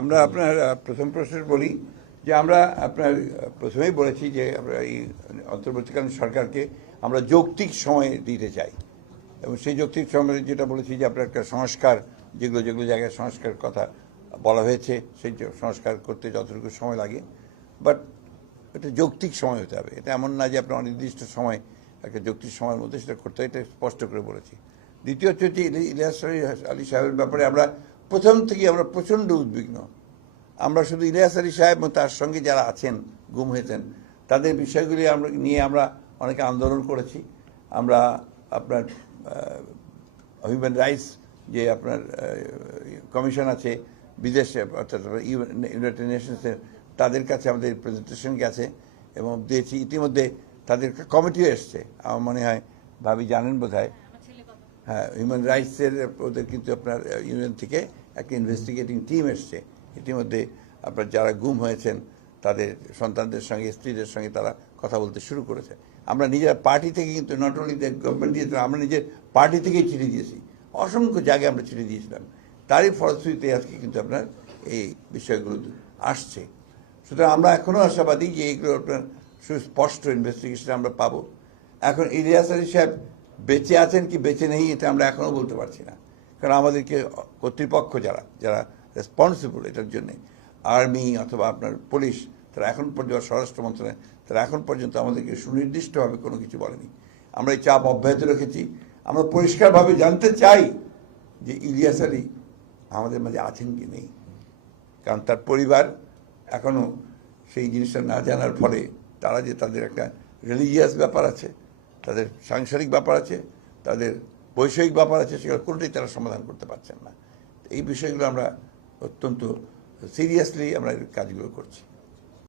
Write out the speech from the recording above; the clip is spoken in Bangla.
আমরা আপনার প্রথম প্রশ্ন বলি যে আমরা আপনার প্রথমেই বলেছি যে আমরা এই অন্তর্বর্তীকালীন সরকারকে আমরা যৌক্তিক সময় দিতে চাই এবং সেই যৌক্তিক সময়ে যেটা বলেছি যে আপনার একটা সংস্কার যেগুলো যেগুলো জায়গায় সংস্কার কথা বলা হয়েছে সেই সংস্কার করতে যতটুকু সময় লাগে বাট এটা যৌক্তিক সময় হতে হবে। এটা এমন না যে আপনার অনির্দিষ্ট সময় একটা যৌক্তিক সময়ের মধ্যে সেটা করতে হয়, এটা স্পষ্ট করে বলেছি। দ্বিতীয় হচ্ছে ইলিয়াস আলী সাহেবের ব্যাপারে আমরা প্রথম থেকেই আমরা প্রচণ্ড উদ্বিগ্ন। আমরা শুধু ইলিয়াস আলী সাহেব এবং তার সঙ্গে যারা আছেন গুম হয়েছেন তাদের বিষয়গুলি আমরা নিয়ে আমরা অনেকে আন্দোলন করেছি। আমরা আপনার হিউম্যান রাইটস যে আপনার কমিশন আছে বিদেশে অর্থাৎ ইউনাইটেড নেশনসের তাদের কাছে আমাদের প্রেজেন্টেশন গেছে এবং দিয়েছি। ইতিমধ্যে তাদের কমিটিও এসছে, আমার মনে হয় ভাবি জানেন বোধ হয়। হ্যাঁ, হিউম্যান রাইটসের ওদের কিন্তু আপনার ইউনিয়ন থেকে একটা ইনভেস্টিগেটিং টিম এসছে ইতিমধ্যে। আপনার যারা গুম হয়েছেন তাদের সন্তানদের সঙ্গে স্ত্রীদের সঙ্গে তারা কথা বলতে শুরু করেছে। আমরা নিজের পার্টি থেকে কিন্তু নট অনলি গভর্নমেন্ট দিয়েছিলাম, আমরা নিজের পার্টি থেকেই চিঠি দিয়েছি, অসংখ্য জায়গায় আমরা চিঠি দিয়েছিলাম। তারই ফলশ্রুতিতে আজকে কিন্তু আপনার এই বিষয়গুলো আসছে। সুতরাং আমরা এখনও আশাবাদী যে এইগুলো আপনার সুস্পষ্ট ইনভেস্টিগেশন আমরা পাবো। এখন ইলিয়াস আলী সাহেব বেঁচে আছেন কি বেঁচে নেই এটা আমরা এখনও বলতে পারছি না, কারণ আমাদেরকে কর্তৃপক্ষ যারা যারা রেসপন্সিবল এটার জন্যে, আর্মি অথবা আপনার পুলিশ, তারা এখন পর্যন্ত স্বরাষ্ট্র মন্ত্রণালয় তারা এখন পর্যন্ত আমাদেরকে সুনির্দিষ্টভাবে কোনো কিছু বলেনি। আমরা এই চাপ অব্যাহত রেখেছি। আমরা পরিষ্কারভাবে জানতে চাই যে ইলিয়াস আলী আমাদের মাঝে আছেন কি নেই, কারণ তার পরিবার এখনও সেই জিনিসটা না জানার ফলে তারা যে তাদের একটা রিলিজিয়াস ব্যাপার আছে, তাদের সাংসারিক ব্যাপার আছে, তাদের বৈষয়িক ব্যাপার আছে, সেগুলো কোনোটাই তারা সমাধান করতে পারছেন না। এই বিষয়গুলো আমরা অত্যন্ত সিরিয়াসলি আমরা কাজগুলো করছি।